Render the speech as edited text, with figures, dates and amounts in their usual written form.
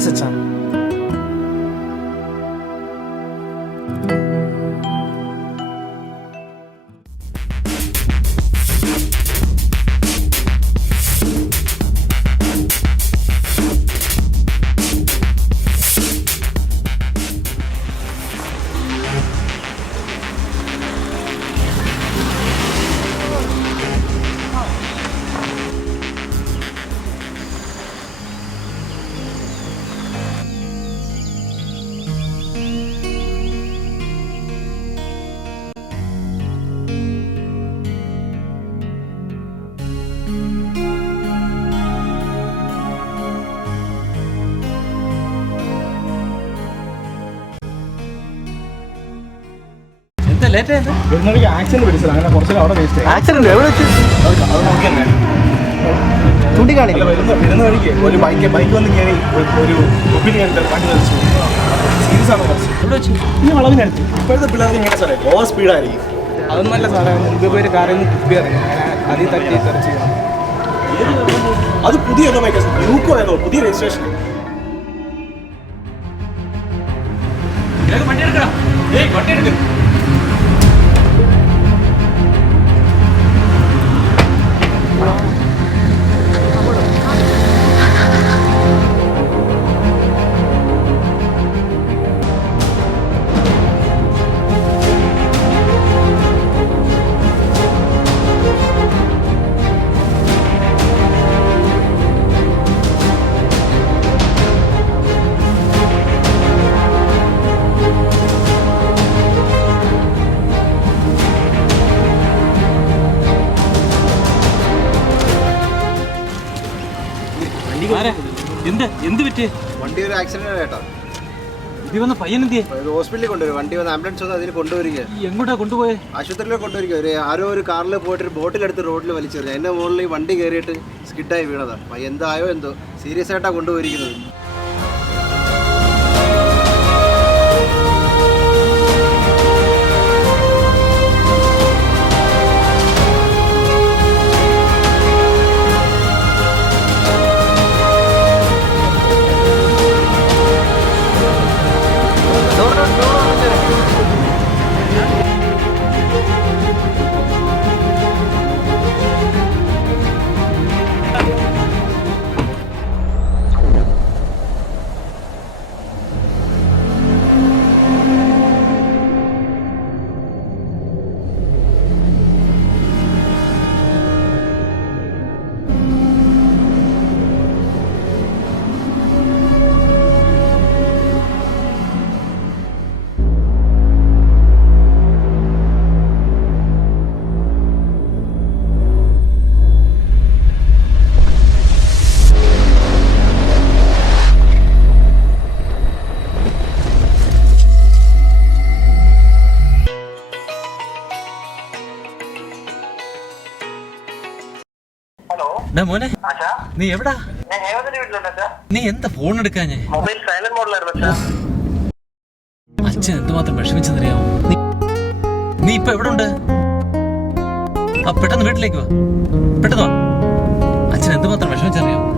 Thanks അച്ഛാ. Accident എവിടെ വെച്ച് ചൂണ്ടിക്കാണില്ല. വരുന്ന വഴിക്ക് ഒരു ബൈക്ക് വന്ന് കയറി ഒരു കുപ്പിന് വണ്ടി സീരിയസ് ആണ് കുറച്ച് ഈ വളവിനടുത്ത്. ഇപ്പോഴത്തെ പിള്ളേർക്ക് ഇങ്ങനെ സാറേ ഓവർ സ്പീഡായിരിക്കും. അതൊന്നുമല്ല സാറേ, മുമ്പ് പേര് കാറിൽ നിന്ന് കുപ്പി ഇറങ്ങി, അതിൽ തട്ടി സെർച്ച് ചെയ്യണം. അത് പുതിയ ബൈക്ക് യൂക്കോ ആയതോ, പുതിയ രജിസ്ട്രേഷൻ. വണ്ടി എടുക്കണം, വണ്ടി എടുക്കും. എന്ത് പറ്റി? വണ്ടി ഒരു ആക്സിഡന്റ് കേട്ടോ. ഇത് വന്ന പയ്യൻ എന്തിയെ? ഹോസ്പിറ്റലിൽ കൊണ്ടുവരും. വണ്ടി വന്ന് ആംബുലൻസ് വന്ന് അതിൽ കൊണ്ടുവരിക. എങ്ങോട്ടാ കൊണ്ടുപോയെ? ആശുപത്രിയിലേക്ക് കൊണ്ടുവരിക. ആരോ ഒരു കാറിൽ പോയിട്ട് ഒരു ബോട്ടിലെടുത്ത് റോഡിൽ വലിച്ചെറിഞ്ഞു. അതിന്റെ മുകളിൽ ഈ വണ്ടി കയറിയിട്ട് സ്കിഡായി വീണതാ. എന്തായോ എന്തോ സീരിയസ് ആയിട്ടാണ് കൊണ്ടുപോയിരിക്കുന്നത്. മോനെ, നീ എവിടാ? നീ എന്താ ഫോൺ എടുക്കാഞ്ഞേ? അച്ഛൻ എന്തുമാത്രം വിഷമിച്ചെന്നറിയാമോ? നീ ഇപ്പൊ എവിടെ ഉണ്ട്? പെട്ടെന്ന് വീട്ടിലേക്ക് വാ, പെട്ടെന്ന് വാ. അച്ഛൻ എന്തുമാത്രം വിഷമിച്ചറിയാമോ?